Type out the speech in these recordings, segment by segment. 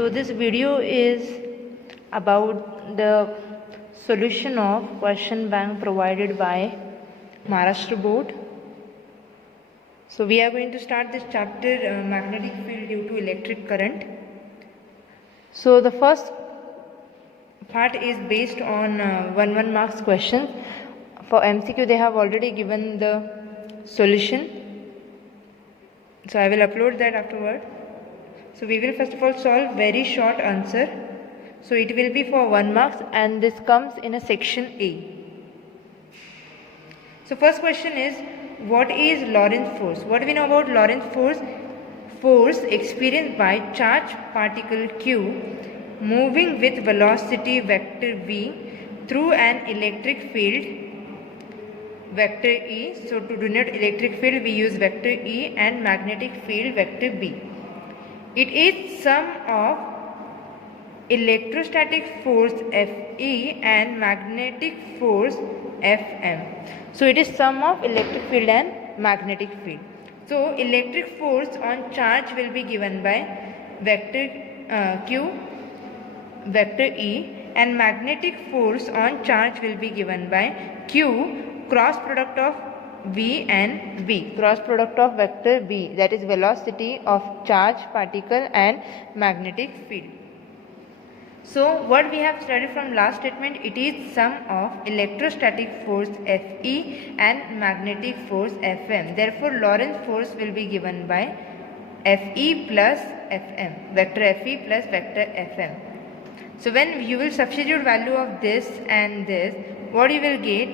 So this video is about the solution of question bank provided by Maharashtra Board. So we are going to start this chapter, magnetic field due to electric current. So the first part is based on 1 marks question. For MCQ they have already given the solution. So I will upload that afterward. So we will first of all solve very short answer. So it will be for 1 marks and this comes in a section A. So first question is, what is Lorentz force? What do we know about Lorentz force? Force experienced by charged particle Q moving with velocity vector V through an electric field vector E. So to denote electric field we use vector E and magnetic field vector B. It is sum of electrostatic force Fe and magnetic force Fm. So it is sum of electric field and magnetic field. So electric force on charge will be given by vector Q, vector E, and magnetic force on charge will be given by Q, cross product of V and B, cross product of vector B, that is velocity of charge particle and magnetic field. So what we have studied from last statement, it is sum of electrostatic force Fe and magnetic force Fm. Therefore Lorentz force will be given by Fe plus Fm, vector Fe plus vector Fm. So when you will substitute value of this and this, what you will get,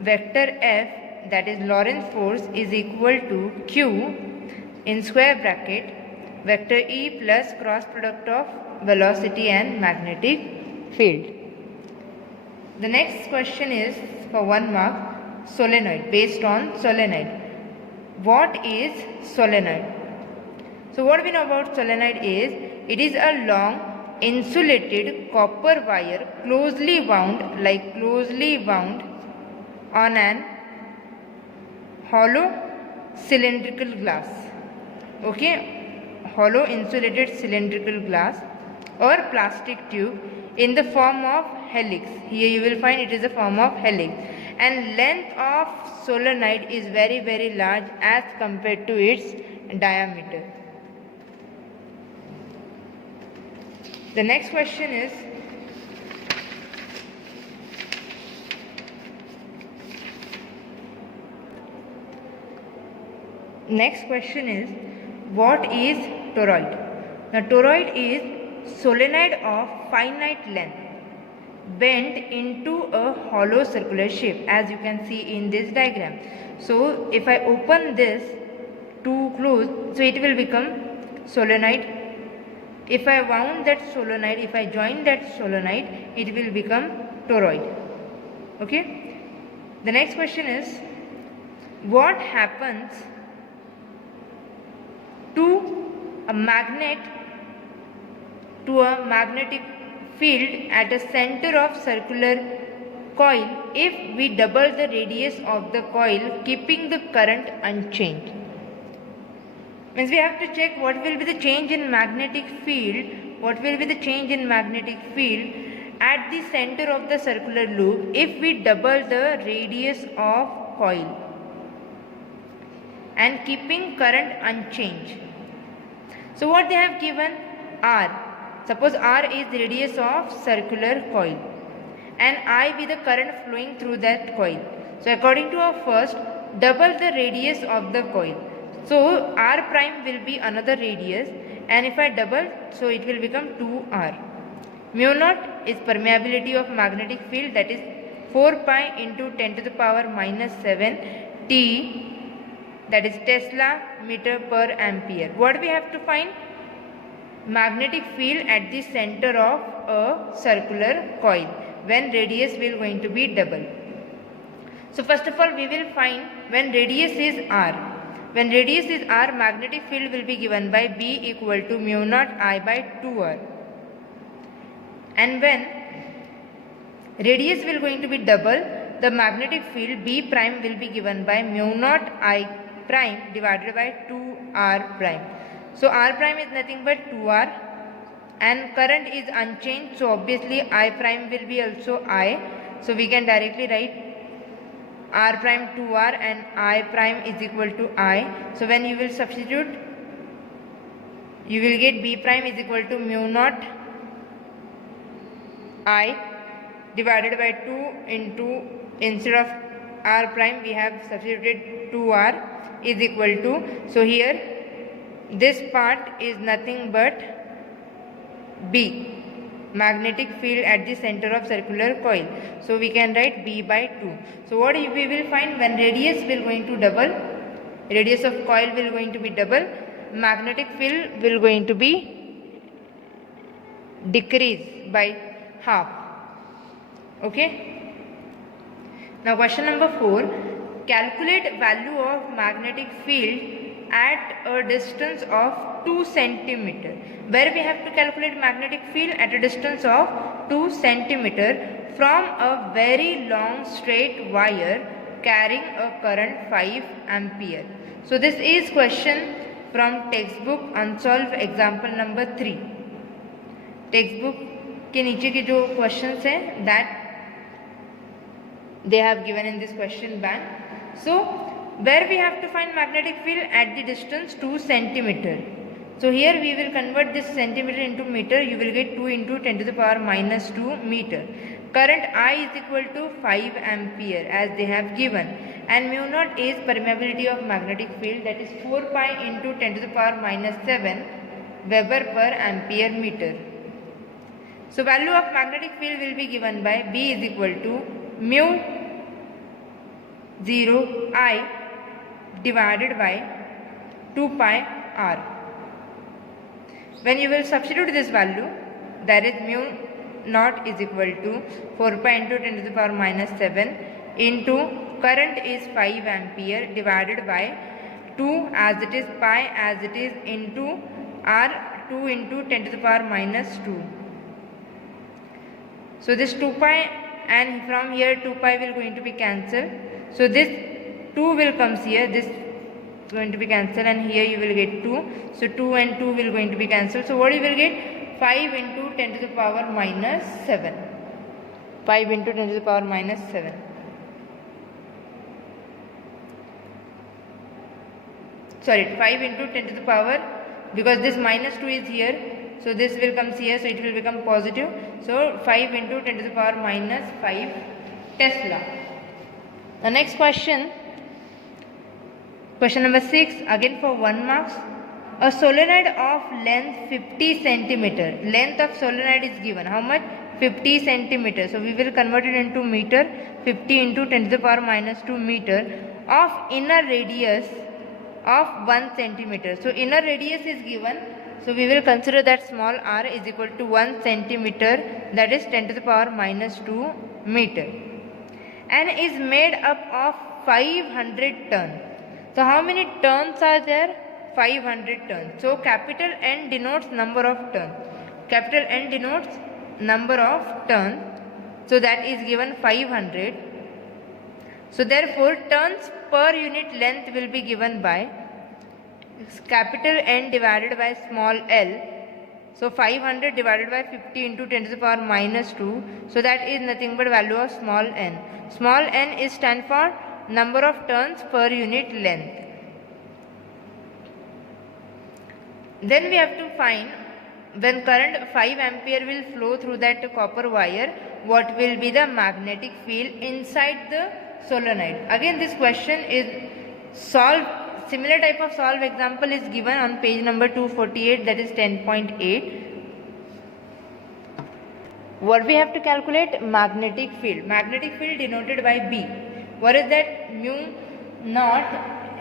vector F, that is Lorentz force, is equal to Q in square bracket vector E plus cross product of velocity and magnetic field. The next question is for 1 mark, solenoid, based on solenoid. What is solenoid? So what we know about solenoid is, it is a long insulated copper wire closely wound on an hollow cylindrical glass. Okay, hollow insulated cylindrical glass or plastic tube in the form of helix. Here you will find it is a form of helix, and length of solenoid is very large as compared to its diameter. The next question is, what is toroid? Now toroid is solenoid of finite length bent into a hollow circular shape, as you can see in this diagram. So if I open this to close, so it will become solenoid. If I wound that solenoid, if I join that solenoid, it will become toroid. Okay. The next question is, what happens to a magnetic field at a center of circular coil if we double the radius of the coil keeping the current unchanged? Means we have to check what will be the change in magnetic field, at the center of the circular loop if we double the radius of coil and keeping current unchanged. So what they have given, R. Suppose R is the radius of circular coil and I be the current flowing through that coil. So according to our first, double the radius of the coil. So R prime will be another radius, and if I double, so it will become 2R. Mu naught is permeability of magnetic field, that is 4 pi into 10 to the power minus 7 T, that is Tesla meter per ampere. What we have to find? Magnetic field at the center of a circular coil when radius will going to be double. So first of all we will find when radius is R. When radius is R, magnetic field will be given by B equal to mu naught I by 2R. And when radius will going to be double, the magnetic field B prime will be given by mu naught I prime divided by 2R prime. So R prime is nothing but 2R and current is unchanged, so obviously I prime will be also I. So we can directly write R prime 2R and I prime is equal to I. So when you will substitute, you will get B prime is equal to mu naught I divided by 2 into, instead of R prime we have substituted 2R is equal to, so here this part is nothing but B, magnetic field at the center of circular coil. So we can write B by 2. So what we will find, when radius will going to double, radius of coil will going to be double, magnetic field will going to be decrease by half. Okay. Now question number 4. Calculate value of magnetic field at a distance of 2 centimeter. Where we have to calculate magnetic field at a distance of 2 centimeter from a very long straight wire carrying a current 5 ampere. So this is question from textbook unsolved example number 3. Textbook के नीचे के जो questions हैं that they have given in this question bank. So where we have to find magnetic field at the distance 2 centimeter. So here we will convert this centimeter into meter. You will get 2 into 10 to the power minus 2 meter. Current I is equal to 5 ampere as they have given, and mu naught is permeability of magnetic field, that is 4 pi into 10 to the power minus 7 Weber per ampere meter. So value of magnetic field will be given by B is equal to mu 0 I divided by 2 pi R. When you will substitute this value, that is mu naught is equal to 4 pi into 10 to the power minus 7 into current is 5 ampere divided by 2 as it is, pi as it is, into R 2 into 10 to the power minus 2. So this 2 pi, and from here 2 pi will going to be cancelled. So this 2 will comes here, this is going to be cancelled, and here you will get 2. So 2 and 2 will going to be cancelled. So what you will get? 5 into 10 to the power minus 7. 5 into 10 to the power minus 7. Sorry, 5 into 10 to the power, because this minus 2 is here, so this will come here, so it will become positive. So 5 into 10 to the power minus 5 Tesla. The next question, question number 6, again for 1 marks. A solenoid of length 50 centimeter. Length of solenoid is given. How much? 50 centimeter. So we will convert it into meter. 50 into 10 to the power minus 2 meter of inner radius of 1 centimeter. So inner radius is given. So we will consider that small r is equal to 1 centimeter, that is 10 to the power minus 2 meter, and is made up of 500 turns. So how many turns are there? 500 turns. So capital N denotes number of turns. Capital N denotes number of turns. So that is given 500. So therefore turns per unit length will be given by capital N divided by small l. So 500 divided by 50 into 10 to the power minus 2. So that is nothing but value of small n. Small n is stand for number of turns per unit length. Then we have to find, when current 5 ampere will flow through that copper wire, what will be the magnetic field inside the solenoid. Again this question is solved, similar type of solve example is given on page number 248, that is 10.8. What we have to calculate? Magnetic field. Magnetic field denoted by B. What is that? Mu naught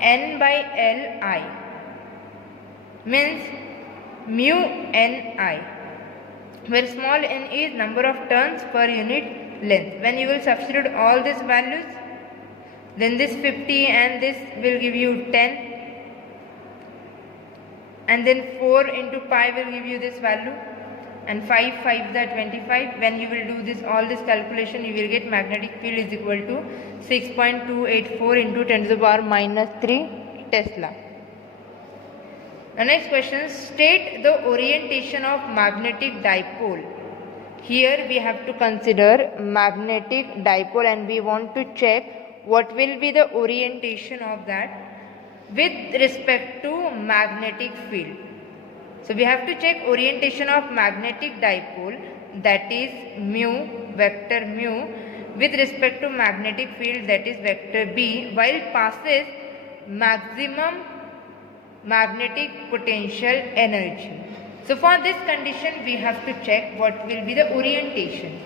N by L I. Means mu Ni, where small n is number of turns per unit length. When you will substitute all these values, then this 50 and this will give you 10, and then 4 into pi will give you this value, and 5 5 is 25. When you will do this all this calculation, you will get magnetic field is equal to 6.284 into 10 to the power minus 3 Tesla. The next question, state the orientation of magnetic dipole. Here we have to consider magnetic dipole and we want to check what will be the orientation of that with respect to magnetic field. So we have to check orientation of magnetic dipole, that is mu, vector mu, with respect to magnetic field, that is vector B, while passes maximum magnetic potential energy. So for this condition we have to check what will be the orientation.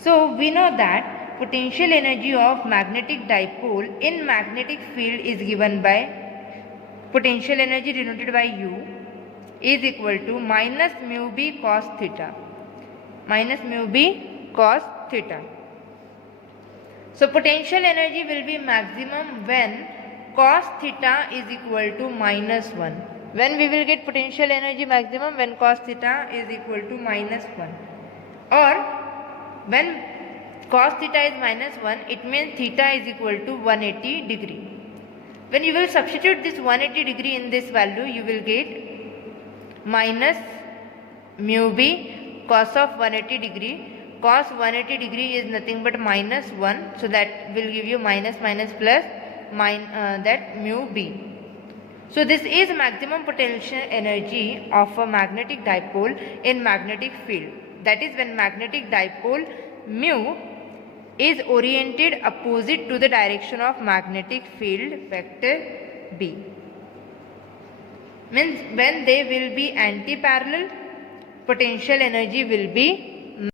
So we know that potential energy of magnetic dipole in magnetic field is given by potential energy denoted by U is equal to minus mu b cos theta, minus mu b cos theta. So potential energy will be maximum when cos theta is equal to minus 1. When we will get potential energy maximum? When cos theta is equal to minus 1. Or when cos theta is minus 1, it means theta is equal to 180 degree. When you will substitute this 180 degree in this value, you will get minus mu b cos of 180 degree. Cos 180 degree is nothing but minus 1. So that will give you minus minus plus that mu b. So this is maximum potential energy of a magnetic dipole in magnetic field. That is when magnetic dipole mu is oriented opposite to the direction of magnetic field vector B. Means when they will be anti-parallel, potential energy will be